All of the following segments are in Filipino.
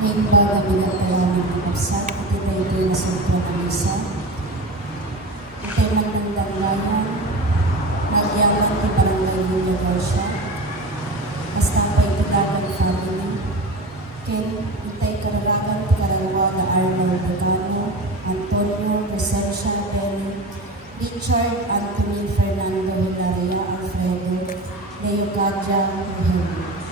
Ngayon ba na binatayan ng pinapsat at ito na sentro ng isa? Itay man ng danglayan, nagyaman ni Barangay Julia Garcia, basta pa ipadagan family, Ken, itay karalagan ni Karalawa na Arnold Degano, Antonio Presencia Belli, Richard Anthony Fernando Hilaria Alfredo, Leo Gadja Henry.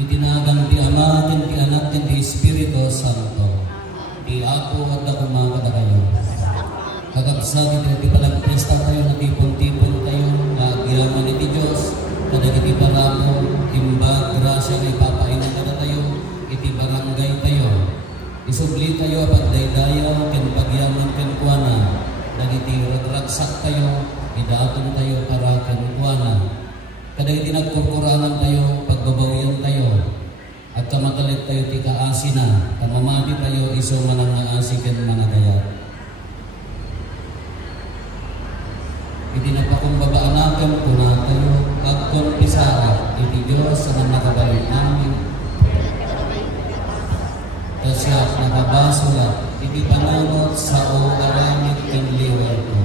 Itinagang ti Ama, ti Anak, ti Espiritu Santo. Ti Apo at Dakumaga na kayo. Kagabsat iti palagpesta tayo, natipon-tipon tayo, nagyaman iti Diyos, kadagiti palamo, imbag, grasya, ipapainan na tayo, iti barangay tayo. Isubli tayo, pagdaydayaw, ken pagyaman ken kuana, dagiti ragraksak tayo, idaton tayo para ken kuana. Kadagiti nagkurkuranan tayo, pagbabawian tayo, at kamakalit tayo ti kaasina, kamamati tayo iso manang naasiken mga dayat. Iti napakumbabaan natin kuna tayo, pagkumpisara, iti Diyos na nakabalik namin. Tasyak nakabasulat, iti panunot sa o aramit kinliwal ko.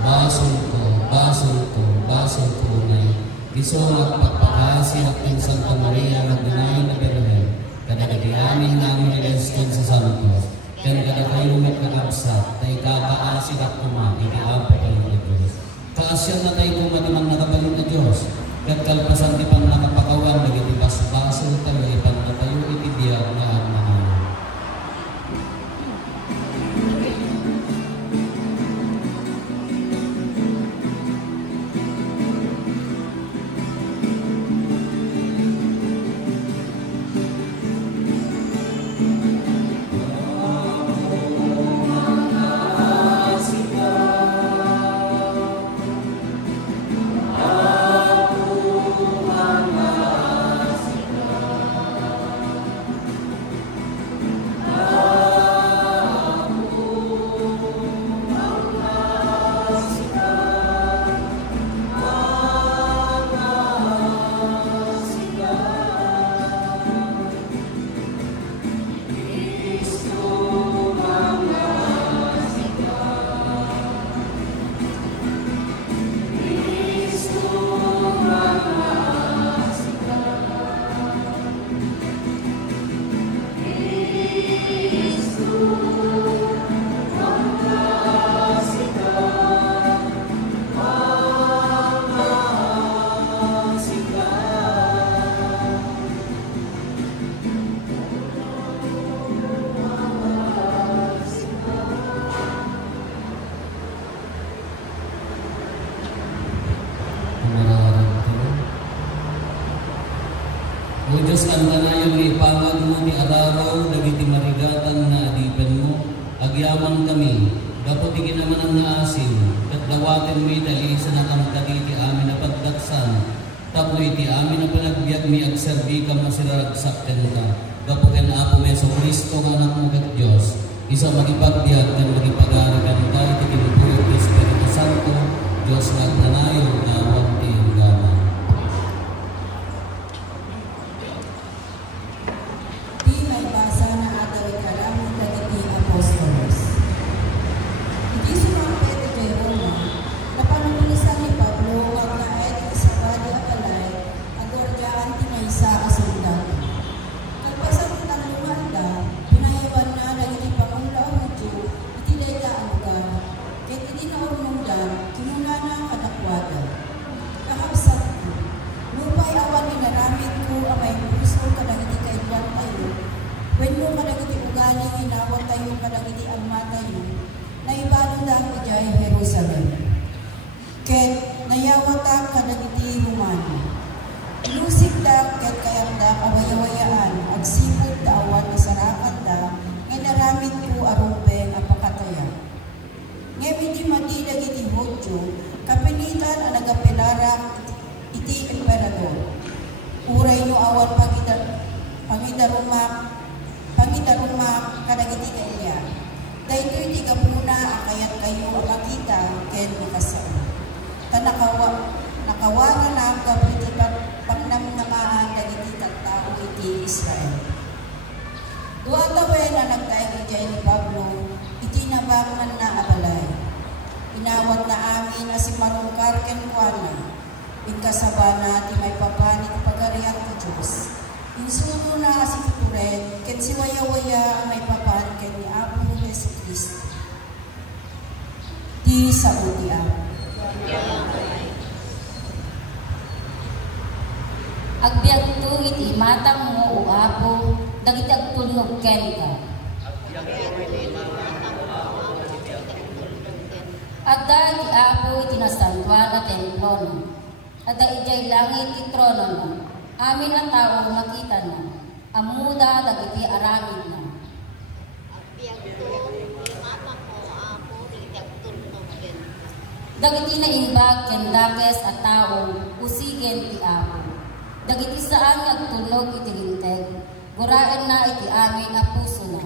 Basol ko, basol ko, basol ko na isulat pagpakasi at in Santa Maria Magdalena na Birhen, kadagadiamin namin ilenskon sa Santos, kan kadakayumit kakabsat, tayo kakaasi at kuma, iti-apo kayo na Diyos. Kaasyan na tayo kumatimang nakabalin na Diyos, kat kalpasan di pang nakapakawan, nagitibas-baso tayo, ipan na tayo itibiyag na ang mga. O Diyos, ang kanayong ipangag mo ni Adaraw, dagiti marigatan na adipan mo, agyaman kami, dapat ikinaman ang naasin, at dawatin mo itali sa nakamtagi ti amin na pagdaksan, tapno iti amin na panagbiag mi agserbi ka masiraragsak ka, dapat apo Meso Kristo ng anak mo kat Diyos, isa magipagbiag kan magipagaragan ka, iti kinupuyot ni Espiritu Santo, Diyos na nanayon na wanti ang gama. inaramid ko ang may puso kadagiti kaigwan tayo. When mo kadagiti ugali inawat tayo kadagiti agma tayo. Naibalo da ko jay Jerusalem. Ket nayawata kadagiti humano. Ilusig da ket kayamda awaya-wayaan agsipod da awan isarakan da inaramid ko arumpeng apakataya. Ngemi mati dagiti Hudyo kapilitan ang nagapilarak iti emperador. Uray no awan pangidarumak kadagiti kanya. Daytoy ti gapuna akayat kayo makita ken mikasao. Nakawara na ang kapiti pagnamnamaan dagiti tattao iti Israel. Duatawen na nagdaig iti ni Pablo iti nabangnan na abalay. Inawat na amin na si Marungkar ken Juana. Inkasabana ti may papani ti pagarian ti Diyos. Insuro na si Tuturet ken si waya-waya ang may papan ken ni Apo Jesu Cristo. Di saudi Apo. Agbiag to iti matang mo o Apo dagiti agtulnog ken ka. Adda iti Apo iti nasantuan na templo. Adda ijay langit ti trono na. Amin ang tao makita na. Amuda dagiti aramid na. Dagiti na imbag ken dakes at tao usigen ti Apo. Dagiti saan nagtunog iti linteg. Guraen na iti amin a puso na.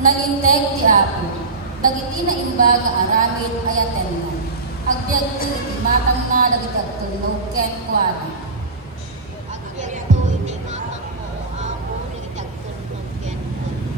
Nalinteg ti Apo. Dagiti na imbag nga aramid ayaten na. Agbiag to iti matang na dagiti agtulnog ken kuana. Agbiag to iti matang mo Apo dagiti agtulnog ken kuana.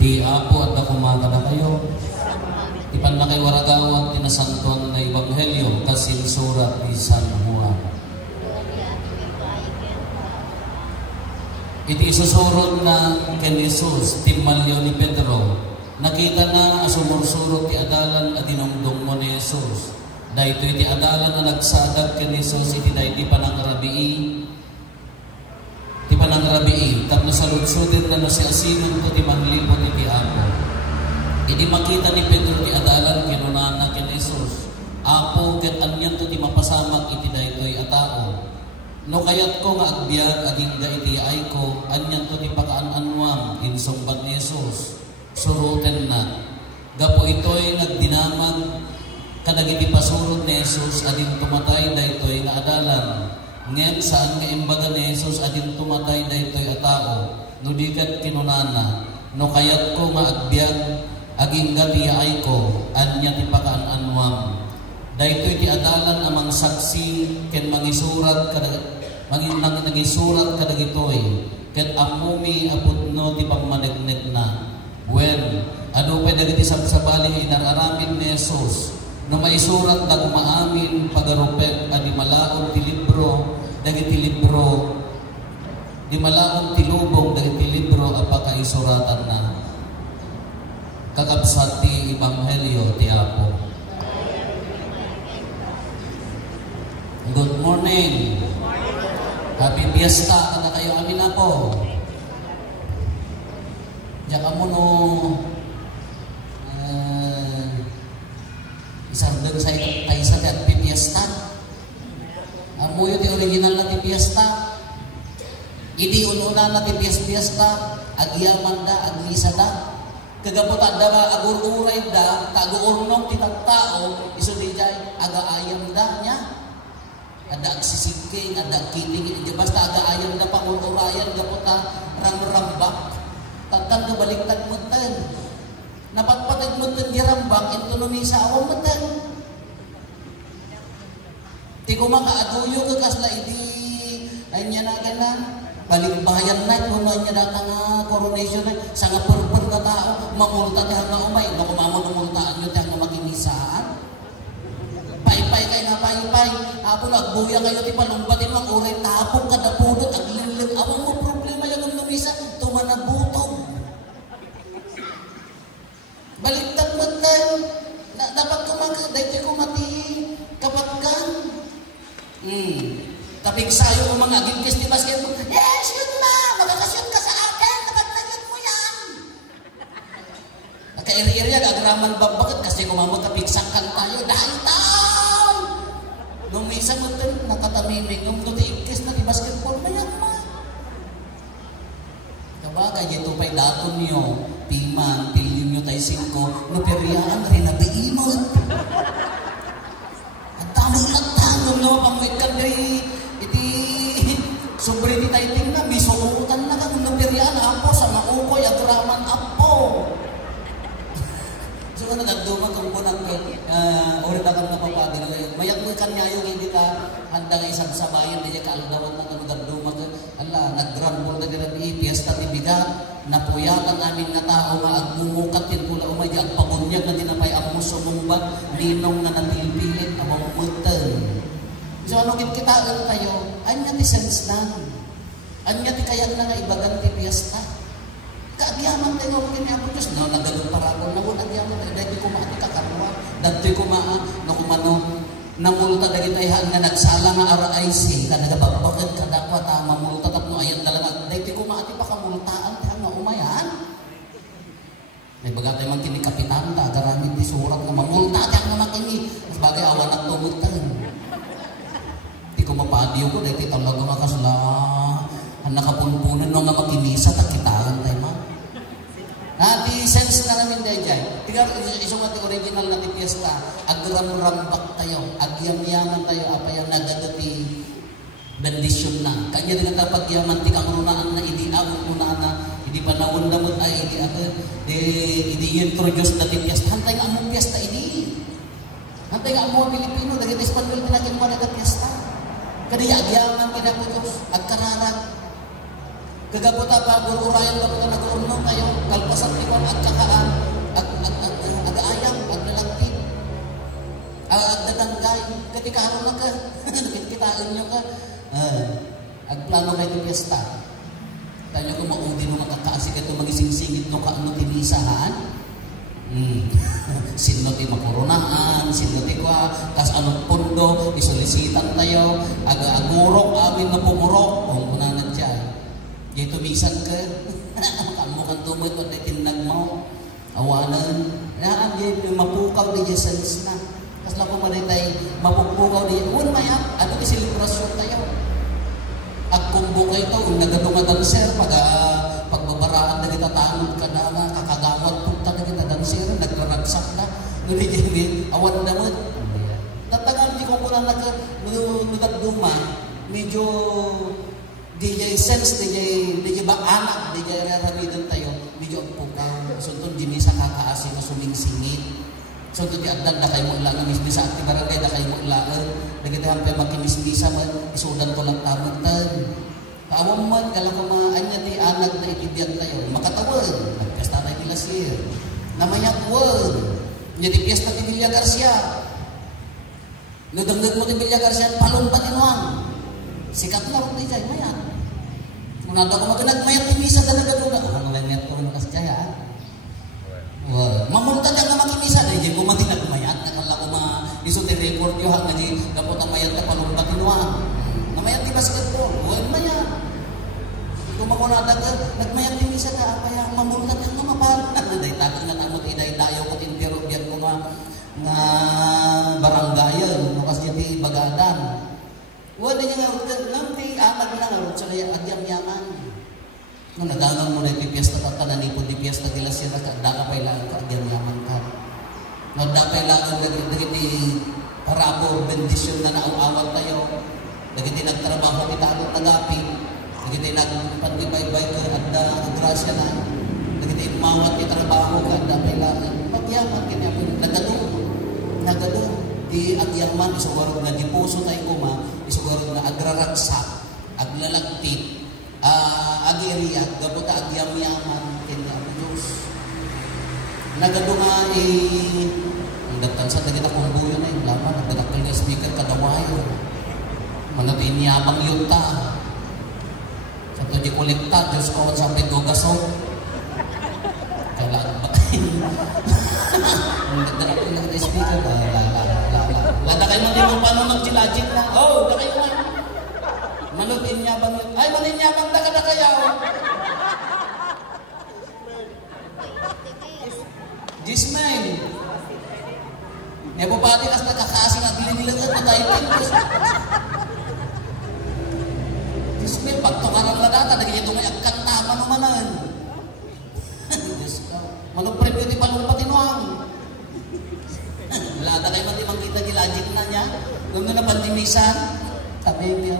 Ti Apo at nakumaga na kayo. Ipan na kay waragawat tinasantuan na Ebanghelyo kasin surat ni San Juan. Iti isusurod na ken Jesus timmalyo ni Pedro. Nakita na asumursurot ti adalan at dinungdong mo ni Jesus. Dahito iti adalan na nagsadag ken Jesus iti dayti panangrabii. Ti panangrabii tapno saludsudin na si asinon to ti manglipot iti Apo. Idi makita ni Pedro ti adalan kinunana ken Jesus. Apo ket anyan to ti mapasamak iti daytoy a tao. No kayat ko nga agbiag aging da iti ay ko anyan to ti pakaananwam insumbat ni Jesus. Suruten na. Gapo ito'y nagdinamag kadagiti pasurod ni Jesus adin tumatay daytoy nga adalan. Ngem saan nga imbaga ni Jesus adin tumatay daytoy a tao. No dikat kinunana. No kayat ko nga agbiag aging gatiyaay ko anya ti pakaananwam. Daytoy ti adalan amang saksi ken mangisurat nagisurat kadagitoy ket amumi apudno ti pangmanegnet na. When ano pa dagiti sabsabali inararamid ni Jesus no maisurat na kumaamin pagarupet adi malaon ti libro dagiti libro di malaon ti lubong dagiti libro apakaisuratan na kakabsat ti Ebanghelyo ti Apo. Good morning. Happy Fiesta kada kayo amin ako. Diyan ka mo no Isardeng sa kaysa ti at pipiesta. Amuyo ti original na ti piesta. Idi ununa na ti piesta, agyaman da, aglisa da. Kagaputan da ba, agur-uray da, kaguurnong ti tao, iso di jay, agaayam da niya. Ada agsisiking, ada kiling, di basta agaayam da pangururayan, gaputa ram-rambak. Tatan ka baliktad mo ten. Napatpatag mo ten di rambak, ito nung isa awang mo ten. Ti ko makaaduyo ka kasla, idi, ay niya na ganang. Balikbayan na, kung niya data nga coronation na, sa nga purpur ka tao, mamulta tayo nga umay, no kumamon ng multaan nyo tayo nga makinisaan. Pay-pay kayo nga pay-pay, apo nagbuya kayo, ti palumbatin mga uray, tapong kadapudot, agliling, awang mo problema yung lumisa, tumanabutog. Baliktad mo tayo, dapat kumaka, dahil ko mati, kapag ka. Tapig sayo mo mga gilkis ni basketball. Yes, yun na! Magkakasyon ka sa akin! Napaglagan mo yan! Naka-iri-iri yan, agraman ba? Bakit? Kasi kumamot tapigsakan tayo. Dahan-taon! Nung minsan mo ito, nakatamiming. Nung tutiigkis na di basketball, mayan mo. Kabagay, ito pa'y daton nyo. Piman, pilin nyo tayo 5. Nuperyaan rin na biimot. At tamang lagtang. Nung nawapamuit ka rin. Sobre di tayo tingnan, may sumuutan na kang nabiryaan, apo, sa maukoy, agraman, apo. So, nagduma kang punang ulit akong napapadil. Mayak mo kanya yung hindi ka handa ng isang sabayan, hindi ka aldawan na nagduma ka. Ala, nag-grumble na dirabi, piyesta ni bigat, napuyatan namin na tao, maagmumukat yung pula umay, at pabunyag na dinapay ang musumumbat, ninong na natilpilit, awang mutan. So ano kitaan tayo, anya ti sense lang. Anya ti kayang na nga ibagan ti piyesta. Kaagyaman tayo mo kiniapon Diyos. No, nagalong parabol na mo, nagyaman tayo. Dahil ko maati kakarwa. Dahil ko na kumano, namulta dahil tayo nga nagsala nga RIC, ka nagababakad ka dakwa, mamulta tapno ayan talaga. Dahil ko maati pa kamultaan tayo nga umayan. May baga tayo man kinikapitan ta, garamit di surat nga mamulta tayo nga makini. Sabagay awan at tumut tayo. Kung mapadiyo ko, dahil talaga makasla, ang nakapunpunan nung nga makinisa, takitaan tayo ma. Di sense na namin dahil dyan. Tiga, isang natin original na ti piyesta, agram-rambak tayo, agyam-yaman tayo, apa yung nagadati bendisyon na. Kanya din ang pagyaman, ti kang runaan na, hindi awang runaan na, hindi pa naundamot ay, hindi introduce na ti piyesta. Hantay nga among piyesta, hindi. Hantay nga among Pilipino, dahil Espanyol tinakin mo na piyesta. Kaya agyaman pinaputos, agkararan. Kagabuta pa, gururayan ba ito nag-uurnong kayo, kalpasan tikon, agkakaan, ag-aayang, aglalagtin, agdatanggay, katikaroon na ka, nakitkitaan nyo ka, agplano kayo ng piyesta. Tayo kung maudi mo makakaasik ito, magising-singit no ka ano tinisahan, sino ti makurunahan, sino ti kwa, kas anong pundo, isolisitan tayo, aga-agurok, amin na pumurok, kung muna na dyan. Diyan tumisan ka, makamo kang tumot, at itinag mo, awanan, naan diyan, mapukaw di dyan sense na. Kas lang kung manay tayo, mapupukaw di dyan, wala mayan, ano ti selebrasyon tayo. Agkumbo kayo ito, kung nagadungadan sir, pagbabaraan na kita tangon ka na nga, kakagamot punta na kita danser, nagkaragsak na, nuli awan na mo. Tatagal, di ko muna nagduma, medyo DJ sense, DJ ba anak, DJ raramidan tayo, medyo pukaw, suntod din sa kakaasi na suming-singit. Suntod di agdan na kayo mo ilangan, mismisa at barangay na kayo mo ilangan, nagitahan pa makimismisa, isudan ko lang tamutan. Kaawang man, kala ko anya ti anak na itibiyag tayo, makatawag, nagkasta tayo nila sir, namayagwag, niya ti piyesta ti Villa Garcia, nudangdag mo ti Villa Garcia, palumpa tinuang, sikat na rin tayo, mayan. Kung nada ko maganagmayat ti misa talaga doon, ang langit ko na kasi kaya, mamulta ka nga makinisa, dahil ko matinagmayat, nakala ko iso ti record yung hang nga dapat ang mayat na palumpa tinuang, namayat ti basketball, huwag mayat. Kung makunada ka, nagmayat ti misa ka, kaya mamulta ka nga mapal. Dahil takot na tamot, iday dayo ko tin pero biyan ko nga daydayan, no kasi di bagadan. Wala niya nga, nanti anak na nga, sa kaya agyam-yaman. No, nadanan mo na yung piyesta tatanan, ipon di piyesta nila siya, da ka pailangan ka, agyam-yaman ka. No, da kailangan nagiti parabor, bendisyon na naawawal tayo. Nagiti nagtrabaho kita anong nagapi. Nagiti nagpantibay-bay ka, adda grasya na. Nagiti mawat itrabaho ka, adda kailangan. Pagyaman, nagado. Di agyaman, isugarod na di puso tayo kuma, isugarod na agraraksa, aglalagtit, agiriyak, gabuta agyam-yaman, kanya ang Diyos. Nagado nga ang datansa na kita kung buyo na yung laman, nagdadakal nga speaker kadawayo. Manatin niya pang yuta. Sa ito di kolekta, Diyos ko, sampai dogasok. Kailangan ba kayo? Nagdadakal nga kita speaker, lada kayo man din mo paano magsilajit na. Oh, da kayo man. Manutin niya bang, ay manin niya bang da kayo. Dismay. Nebo pati kas nakakasing at linilangan na tayo pintos. Dismay, pagtukarang na data, nagigito may agkantama numanan. Manong preview di palumpatinuang. Lada kayo mati makita gilajik na niya. Nung na pandimisan, sabi niya,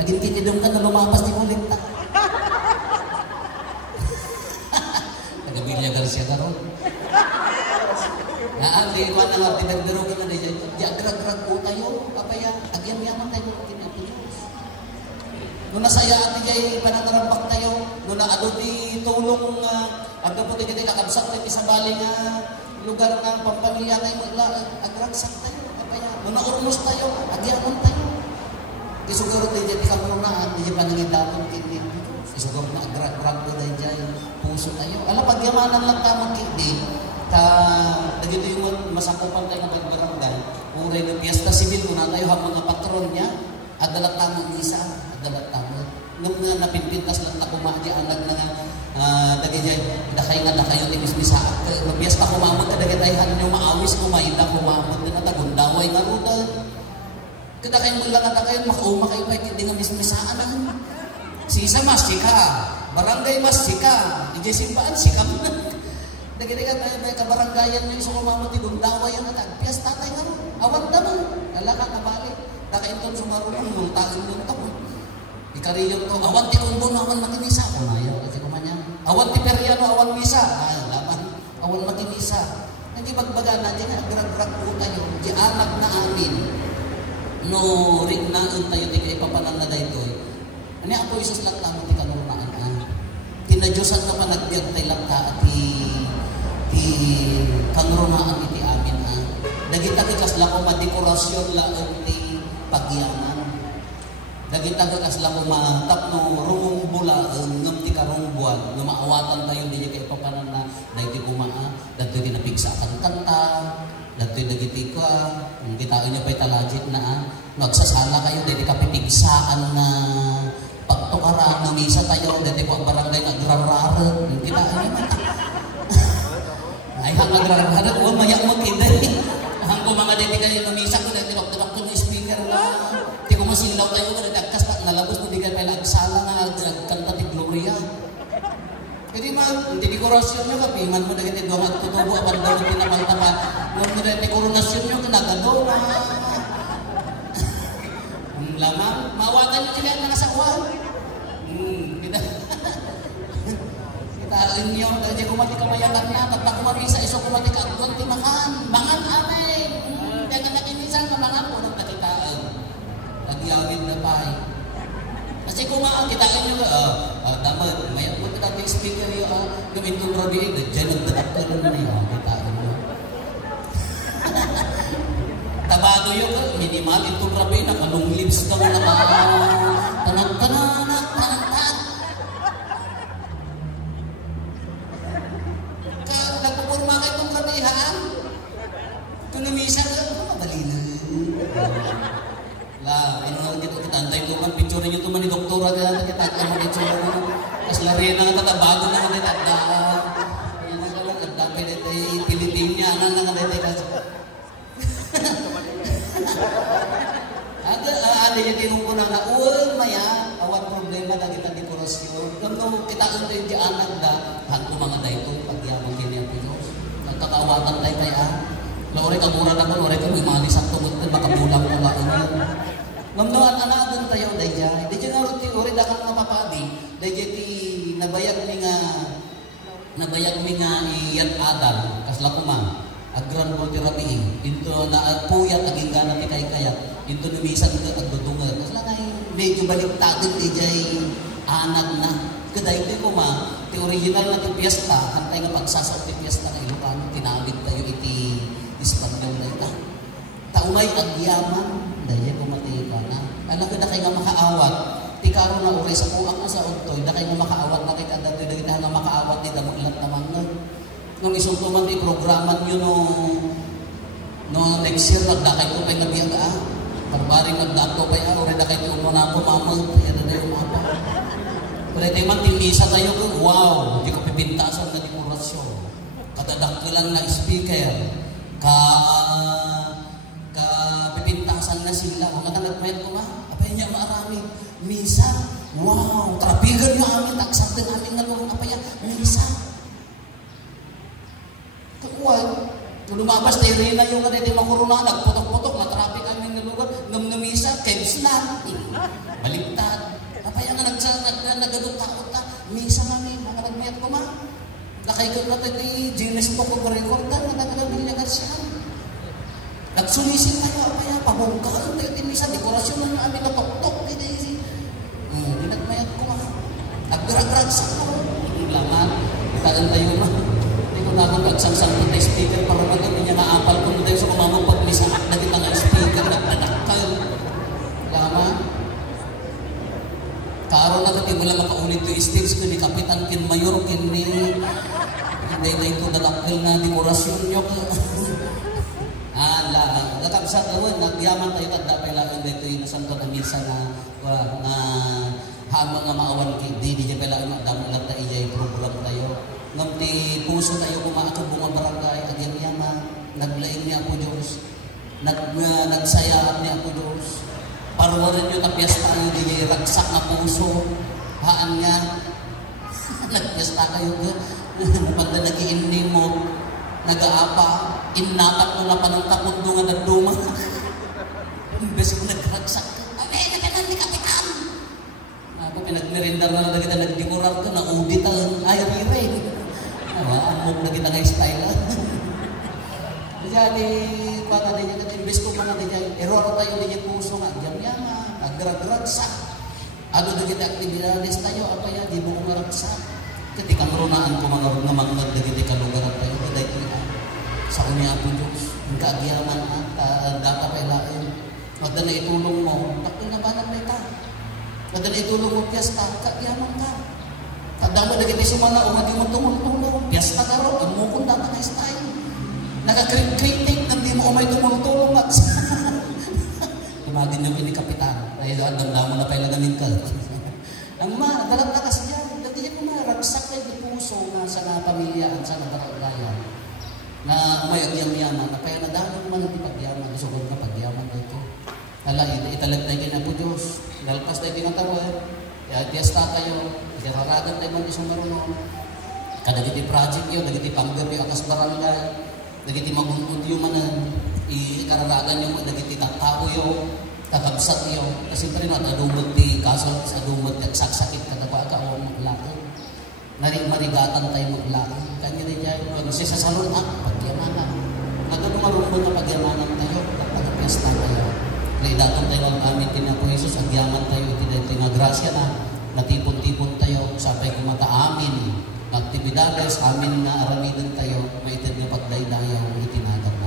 aging kinidong ka na lumapas di kolekta. Nagabilya Garcia ka ron. Naali, kung na nga, pinagdarugin na niya, di agrag-rag po tayo, kapaya, agyan-yaman tayo, kinapiyos. Nung nasaya at niya, panangarambak tayo, nung naado di tulong, agdaputi kita kakabsak tayo, isang baling lugar ng pampamilya tayo, agragsak tayo, kapaya, nung naurmos tayo, agyaman tayo. Isugurot tayo dyan, ikaw na, hindi panangin dapat kindi. Isugurot na agrag-rag po tayo dyan, puso tayo. Alam, pagyamanan lang tamang kindi, nagito yung masakupan tayo ng pagbarangay, uray ng piyesta sibil, kung na tayo habang mga patron niya, at dalat tamang isa, at dalat tamang. Nung napinpintas lang na kumahdi, anak na nga, dagay dakay nga dakayo timis-misa. Magpiyesta kumamot, dagay tayo nyo maawis, kumaida, kumamot, na tagundaway nga ruda. Kada kayo lang at kayo, makauma kayo pa, hindi nga mismisaan. Sisa mas, sika. Barangay mas, sika. Hindi simbaan, sika mo na. Nagiging tayo may kabaranggayan nyo, isang kumamot, idundaway ang natag. Piyesta tayo nga rin. Awan naman. Kalaka na balik. Nakainton sumarunong, multahin mo ito. Ikariyon to, awan ti kumbon, awan makinisa. Kumayaw, kasi kumanya. Awan ti periano, awan misa. Ay, laban. Awan makinisa. Hindi magbaga natin, agrag-rag po tayo. Di anak na amin. No, rin na tayo, di kayo papanan na dahito. Ano ako isus lang tamo, di ka normaan. Tinadyosan na panagbiag tayo lang ta at kangrunaan iti amin Dagita kikas lang ko madekorasyon lang ti pagyaman. Dagita kikas lang ko matap no rumong bula ngam ti karong buwan no maawatan tayo di kay papanan na dagiti kumaa dadto kinapigsakan kanta dadto dagiti ka kitain niyo pay talajit na nagsasala kayo dagiti kapipigsaan na pagtukaran na misa tayo dagiti ko barangay nagrararot kitain niyo ay hang nagrararot o mayak mo kinday hang ko mga dagiti kayo namisa ko dagiti doktor ko ni speaker na di ko masilaw tayo na dagkas pa nalabos ko di ka pala agsala na kanta ti Gloria. Jadi mah di dekorasyon nyo kapiman mo dagiti doang at tutubo apan daw pinapalta pa nung di dekorasyon nyo kinagado na lamang mawatan nyo sila na kasakuan kita inyo dahil kumati kamayakan na tapos kumamisa iso kumati kaagwan ti makan mangan amin jangan nakimisan kamangan po ng takitaan nagyawin na pa kasi kung kitain nyo tama mayat mo kita ti speaker yung gamitin mo rin dyan ang dadaktan na yun kitain nyo tabado yung minimal itong grabe na kanong lips ka na tanag-tanag nagpupurma kayo itong grabehaan kung namisa ka madali na kita antay ko man picture niyo to man ni doktora kita mo dito kas lari na nga tabago na nga tata yan ang lang dapat ay pilitin niya nga nga dito kas din yung tinungko na maya, awan problema na kita dekorasyon. Kung kita ito yung dianag na, hanto mga na ito, pagyamang kiniya po Diyos. Nagkakawatan tayo kaya. Lore ka mura na ko, lore ka may sa tungod na makabulang ko ba ito. Ngamnoan anadon tayo, daya. Di dyan nga uri na kang mapapadi. Daya ti nabayag mi nga iyat adal, kasla kumang. Agran mo tirapiin. Ito na puyat, aging gana ti kaya. Ito numisan ka agdudungan. Kasla nga medyo baliktagin ti jay anag na. Kaday ko ma, ti original na ti piyesta, hantay nga pagsasaw ti piyesta na Ilocano, tinabit tayo iti Espanyol na ita. Taumay agyaman. Dahil kumati ka na. Alam ko na kayo nga makaawat. Ti karon na uri sa kuak na sa untoy. Na kayo nga makaawat na kita datoy. Dahil na makaawat ni damulat naman nga. Nung isuntuman ti programan nyo no next year, nagdakay ko pa'y nabiyag Pagbaring nagdato pa'y uri na kayo umuna po mamag. Kaya na yung mapa. Kaya tayo man timisa tayo ko. Wow! Hindi ko pipintasan na dekorasyon. Kadadakilang na speaker. Pipintasan na sila. Kung nagmayat ko apay niya maarami. Misa, wow, trapigan na amin, taksak din amin nga nung apay niya, misa. Kakuan, kung lumabas tayo rin na yung kaniti makuruna, nagputok-putok, matrapik amin nga lugar, namisa, kebs na. Baliktad. Apay nga nagagutang-utang, misa namin, mga nagmayat ko Nakay ko natin ni Genius po kung recordan, nagagawin niya ka siya. Nagsulisin tayo, kaya pabungkaan tayo tinisa, dekorasyon na amin na tok-tok, ginagmayat ko Aggrag-grag sa ko. Laman, itaan tayo Hindi ko naman nagsangsang po tayo speaker, para natin niya naapal ko tayo sa kumamang pagmisaak na kita nga speaker, nagdadakal. Laman, karoon na natin wala makaulit to stage ko ni Kapitan Kin Mayor, kin ni Day ko dadakil na dekorasyon nyo. Laman. Nakabsat naman, nagyaman tayo at dapat lang dito yung nasanto na misa na hamang nga maawan kay Didi niya pala yung damulat na iya yung program tayo. Nang ti puso tayo kumaakad bunga barangay, agyan yaman, naglaing niya po Diyos, nagsayaan niya po Diyos. Parwarin nyo na piyesta kayo, di ragsak na puso, haan nga, nagpiyesta kayo ka, pagka nag-iinli mo, nag-aapa, inakat mo na panagtakot doon nga nagduma. Imbes ko nagragsak ka, nagkakan, nagkakikan. Ako pinagmerindar na kita nagdikorar ka, nauditan, ay rire. Amok na kita nga style. Jadi, baka din yung imbes ko mga din error tayo din yung puso nga, yam-yaman, agrag-ragsak. Ano na kita aktividades tayo, apa yan, di mo umaragsak. Ketika merunaan ko mga ngamangad na kita kalugaran tayo, kada ito yan. Sa unya po Diyos, ang kaagyaman at data pailain. Magda na itulong mo, takto na ba ng meta? Magda na itulong mo, piyesta, kaagyaman ka. Kadama na kita sumana, o hindi mo tumulong, piyesta ka ron, imukong data na style. Nakakritik, hindi mo umay tumulong at Imagine yung ini kapitan, ay damdamo na pailaganin ka. Ang dalag na kasi yan, dati niya kumaragsak na yung puso na sa pamilyaan, sa nabaranggayan. Na umayag yaman, na kaya nadalo naman ang pagyaman, isugod na pagyaman dito. Italag tayo na po Diyos, lalpas tayo tinatawag, piyesta kayo, iraragan tayo man isang marunong. Kadagiti project yun, dagiti panggabi, akas barangay, dagiti magunod yung manan, ikararagan yung dagiti tao yun, kakabsat yun. Kasi pa rin adumot ti kaso, adumot nagsaksakit ka na ba ka o maglaki. Marigatan tayo maglaki. Kanya rin dyan, kung siya sa salon, pagyamanan. Nagano marunod na pagyamanan tayo, pagpiyesta tayo. Kaya datong tayo ang gamitin na po Jesus, agyaman tayo, iti nga grasya na, natipon-tipon tayo, sabay kumata amin, aktibidades, amin na aramidan tayo, maitid nga pagdaydayaw, itinagap na.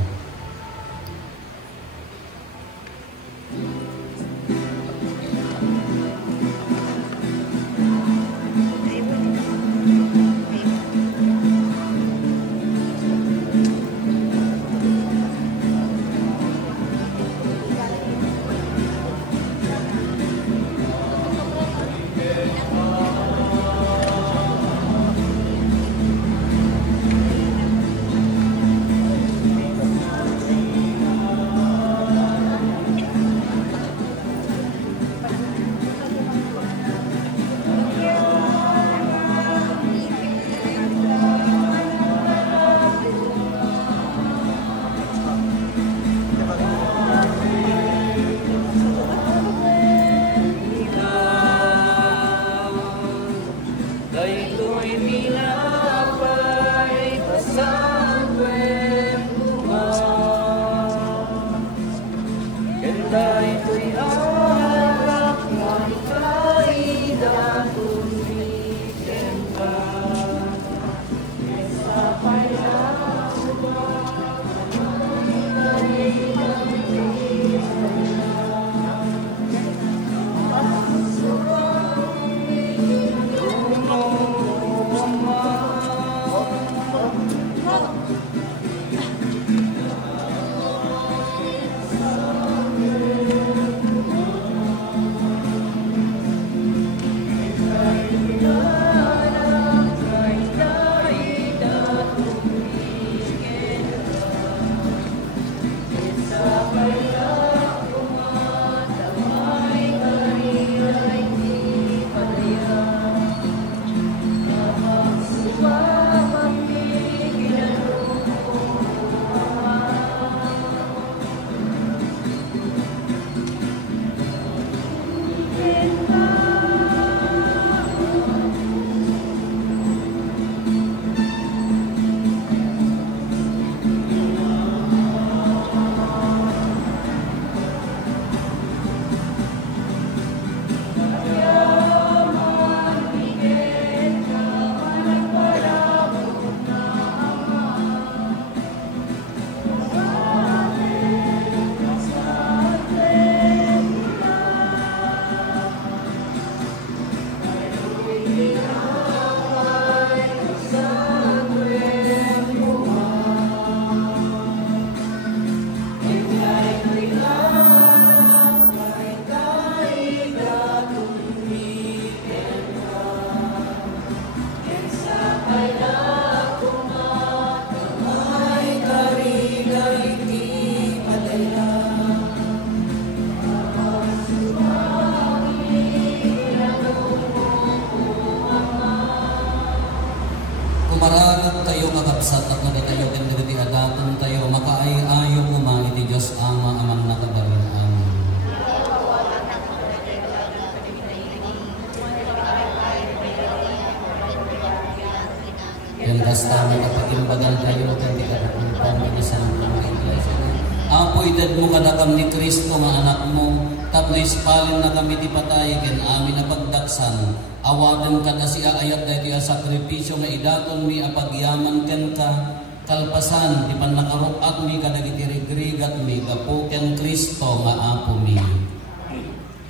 Apo ited mo kadakam ni Kristo nga anak mo, tapno ispalin na kami ti patay ken amin na pagdaksan. Awaten ka na siya ayat dahil ti sakripisyo nga idaton mi apagyaman ken ka, kalpasan ti panakarupat mi kadagiti rigrigat mi gapo ken Kristo nga Apo mi.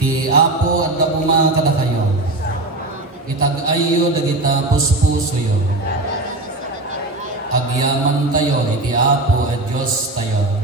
Ti Apo at dapuma kada kayo. Itag-ayo dagita puspusoyo. Agyaman tayo iti Apo at Diyos tayo.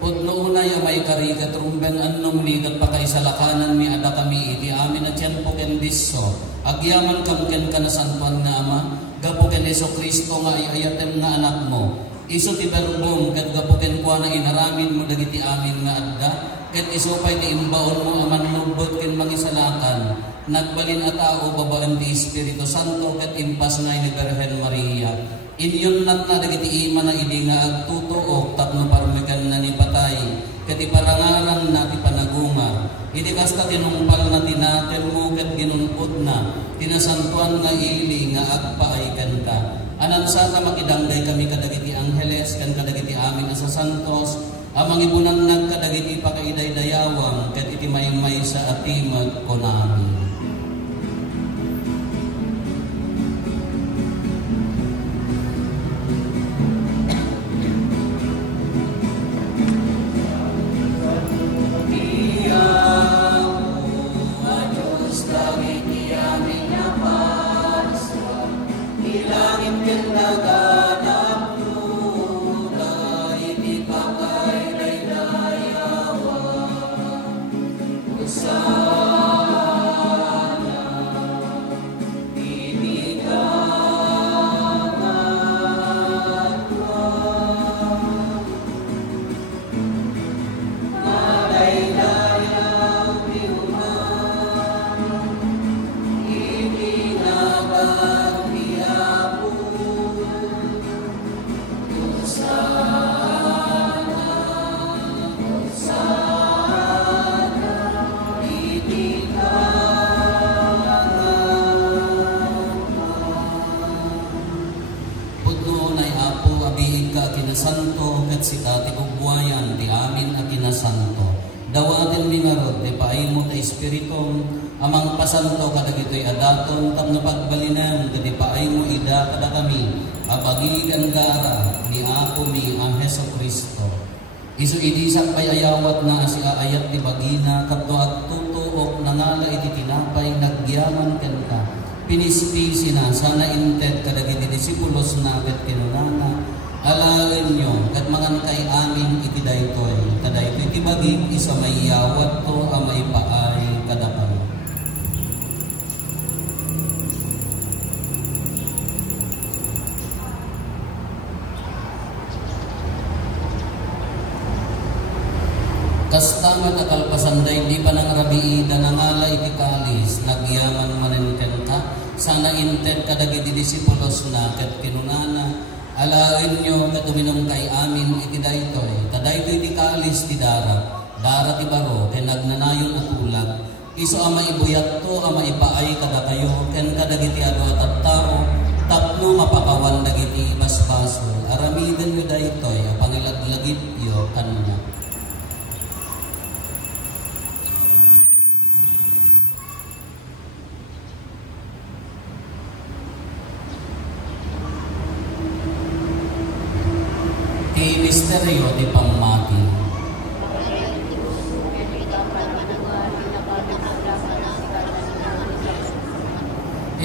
Pudno una ya may karigat rumben anong ligat pa kaisalakanan mi ada kami iti amin at yan po ken diso. Agyaman kam ken kanasantuan nga Ama, gapo ken Hesus Kristo nga iayatem nga anak mo. Iso ti berbong ket gapo ken kuana inaramin mo dagiti amin nga adda, ket iso pay ti imbaon mo aman nugbot ken mangisalakan. Nagbalin a tao babaan ti Espiritu Santo ket impas nga ni Birhen Maria. Inyon nat na dagiti ima na idi nga agtutuok tapno parmekan na ni patay ket iparangaran na ti panagumar. Idi kasta tinumpal na tinatel mo ket ginunpod na tinasantuan nga ili nga agpaaykan ka. Anansa ta makidanggay kami kadagiti angheles ken kadagiti amin sa santos amang ibunan nagkadagiti pakaidayawang ket iti maymay sa atimag konami. Santo ket sita ti ugwayan ti amin a kinasanto. Dawaten mi ngarod ti paaymo ti Espiritum amang pasanto kadagitoy adaton tapno pagbalinen ket paaymo ida kada kami abagigan gara ni Apo mi ang Hesus Kristo. Isu idisak pay ayawat na si ayat ti bagina kadto agtutuok nangala iti tinapay nagyaman ken ka. Pinispisi na sana inted kadagiti disipulos na ket kinunana. Alain nyo, kat mangan kay amin iti daytoy, kadaytoy iti baging isa may yawat to ang may paay kadapan. Kasta matakalpasan day di pa nang rabiida nangala iti kalis, nagyaman maninten ka, sana inted kadagiti disipulos na kat kinunana. Alain nyo katuminom kay amin iti daytoy, kadaytoy ti kalis ti dara ti baro, ken nagnanayon at ulag. Iso ama ibuyat to, ama ipaay kada kayo, ken kadagiti ado at tao, tapno mapakawan dagiti basbaso. Aramiden nyo daytoy, pangilaglagit yo kanya. Misteryo di pamati.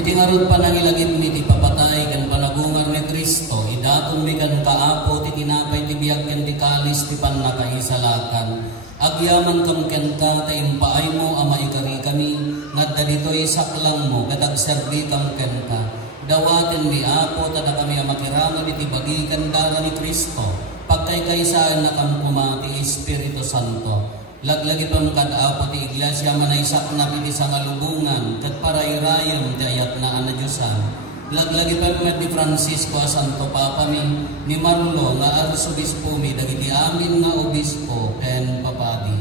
Iti ngarod pa nangilagit mi di papatay kan panagungar ni Kristo, idaton mi kan kaapo ti tinapay ti biag ken ti kalis ti pannakaisalakan. Agyaman kam ken ka ta impaay mo ama ikari kami, ngadda ditoy saklang mo kadag serbi kam ken ka. Dawaten mi Apo tada kami amakirangan iti bagikan dala ni Kristo. Pagkaykaysaan na kamkuma ti Espiritu Santo. Laglagi pang kadaapo ti iglesia manaysak na piti sa ngalubungan kat parayrayam ti ayat na anadyosan. Laglagi pang ti Francisco a Santo Papa mi ni Marlo nga arsobispo mi dagiti amin nga obispo ken papadi.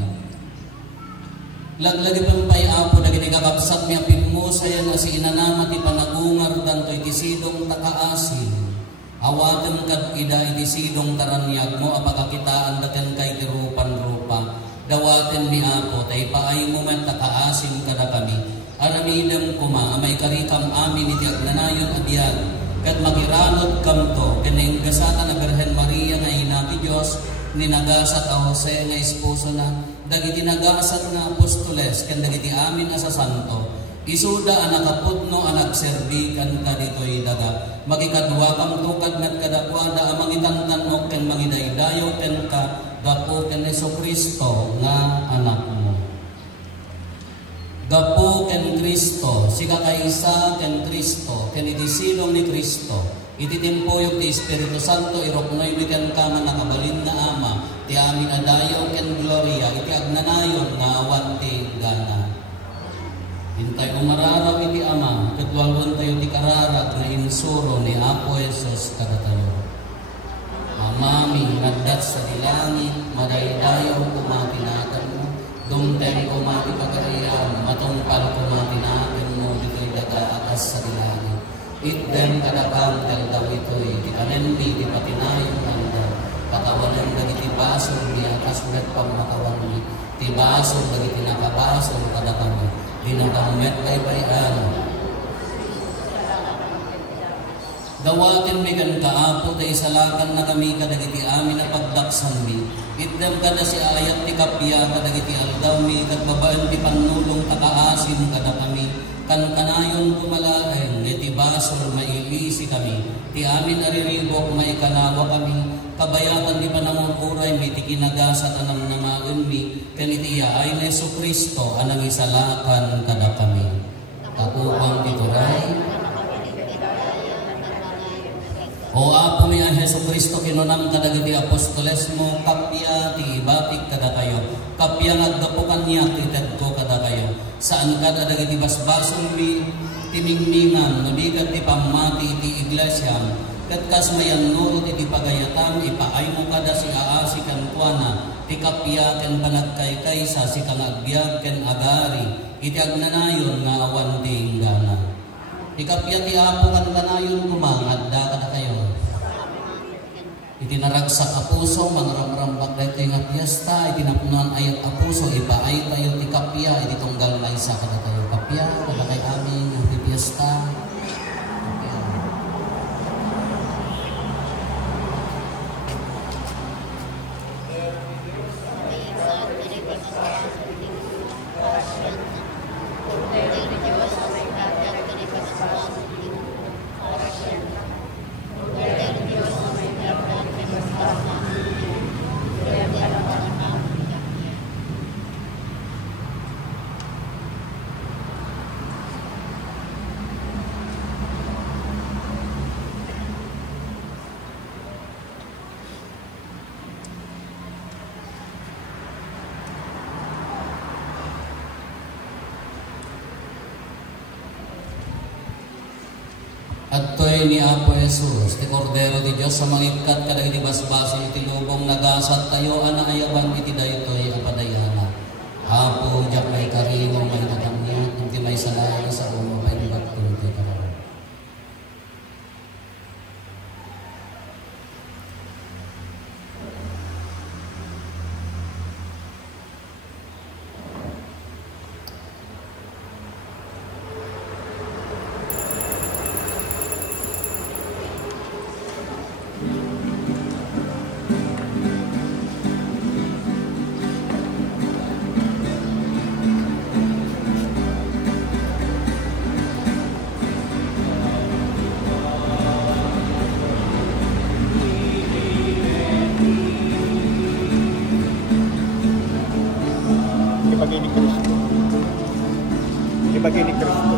Laglagi pang pay Apo dagiti kakabsat mi apin mo sayan na si inanama ti panagungar danto iti sidong takaasin. Awaten kad ida iti sidong taranyag mo apakakitaan daken kay tirupan-rupa. Dawaten ni Apo tay paay mo man takaasim kada kami. Aramidem kuma amay karikam amin iti agnanayon abiyag. Kad magiranod kamto ken gasata na Birhen Maria nga ina ti Dios ni nagasat a Jose nga esposo na dagiti nagasat nga apostoles ken dagiti amin a sasanto. Isuda ang nakapudno ang nagserbikan ka dito'y daga. Magikadwa kang tukad met kadakwada ang mangitantanok ken mangidaydayo ken ka gapo ken Jesucristo nga anak mo. Gapo ken Kristo, sika kaysa ken Kristo, ken iti silong ni Kristo. Iti timpuyog ti Espiritu Santo iroknoy mi ken kama nakabalin na Ama, ti amin adayo ken gloria, iti agnanayon nga awan ti gana. Hintay umararaw iti Ama, katwalwan tayo ti kararag na insuro ni Apo Jesus kada tayo. Amami, nagdat sa dilangit, madaydayaw kumatinatan mo, dumteng kumati pagkariyan, matungpal kumatinatan mo, dito'y dagaakas sa dilangit. Itdem kadakang taldaw ito'y, di kanendi, di patinayong anda, katawanan dagiti basong niya, kasulat pang makawan ni, ti basong dagiti nakabasong kada kami. Dinagamet bay-bayan. Dawatin mi kan kaapo tayo salakan na kami kadagiti amin na pagdaksan mi. Itdem kada si ayat ti kapya kadagiti aldaw mi kat babaan ti panulong takaasim kada kami. Kan kanayon kumalaeng iti basol mailisi kami. Ti amin ariribok maikalawa kami. Kabayatan di panangukuray mi ti kinagasat anam namaen mi ken iti yaay ni Jesucristo anang isalakan kada kami. Takupang ituray. O Apo mi a Jesucristo kinunam kadagiti apostoles mo kapya ti ibatik kada kayo. Kapya nagdapukan niya ti tedko kada kayo. Saan kada dagiti basbason mi timingmingan nabigat ti pamati ti iglesia. Kat kasmayan nurot iti pagayatam, ipaay mo kada si aasi kan kuana, ti kapya ken panagkaykaysa si kang agbyag ken agari, iti agnanayon nga awan ti inggana. Ti kapya ti Apo kan kanayon kumangad, da kada kayo. Iti naragsak a puso, mangrambak da ito nga piyesta, iti napunuan ayat a puso, ipaay tayo ti kapya, iti tunggal na isa kada tayo. Kapya, kada kay amin, iti piyesta. At to'y ni Apo Jesus, ti Kordero di Diyos sa mangitkat kadagiti basbasi iti lubong nagasat tayo anaayawan iti daytoy apadayana. Apo jak may karimo may nagamnya, iti may salaya sa umo may nibatong ti kararo. Ibagay ni Kristo. Ibagay ni Kristo.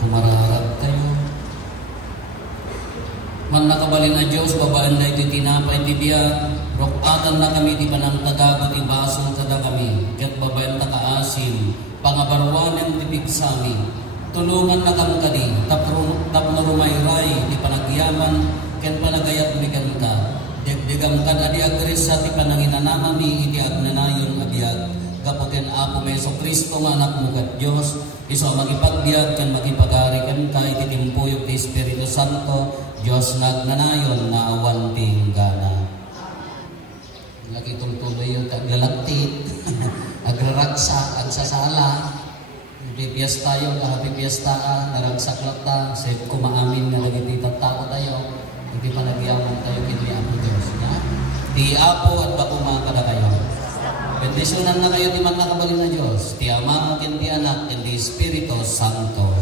kumararag tayo. Man nakabalin na Diyos, babaan na ito tinapay ti biya, rokatan na kami ti panangtagabot ti basong kada kami, ket babayan ta kaasim, pangabarwanan ti pigsami, tulungan na kang kadi, tapno rumayray ti panagyaman, ket panagayat mi kanta, degdegam kan adi agres sa ti pananginanamami iti agnanayon abiyag, gapoten Apo Meso Kristo nga anak mo kat Diyos, iso magipagdiag kan magipagari kan ka iti timpuyog ti Espiritu Santo, Diyos nagnanayon na awan tinggana. Lagi tungtuloy yung aglalagtit, agraraksa, agsasala. Hindi piyesta yun, happy piyesta ka, naragsak lakta, sa kumaamin na lagi titatapo tayo, hindi pa nagyaman tayo kini Apo Diyos. Di Apo at bakuma kada kayo. Bendisyonan na kayo di man nakabalin na Diyos. Ti Ama, ken ti Anak, ken ti Espiritu Santo.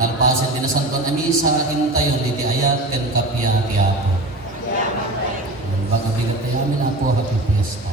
Nalpasin din na santon amisa, hintayon iti ayat ken kapya ti Apo. Bang abigat tayo amin Apo, happy fiesta.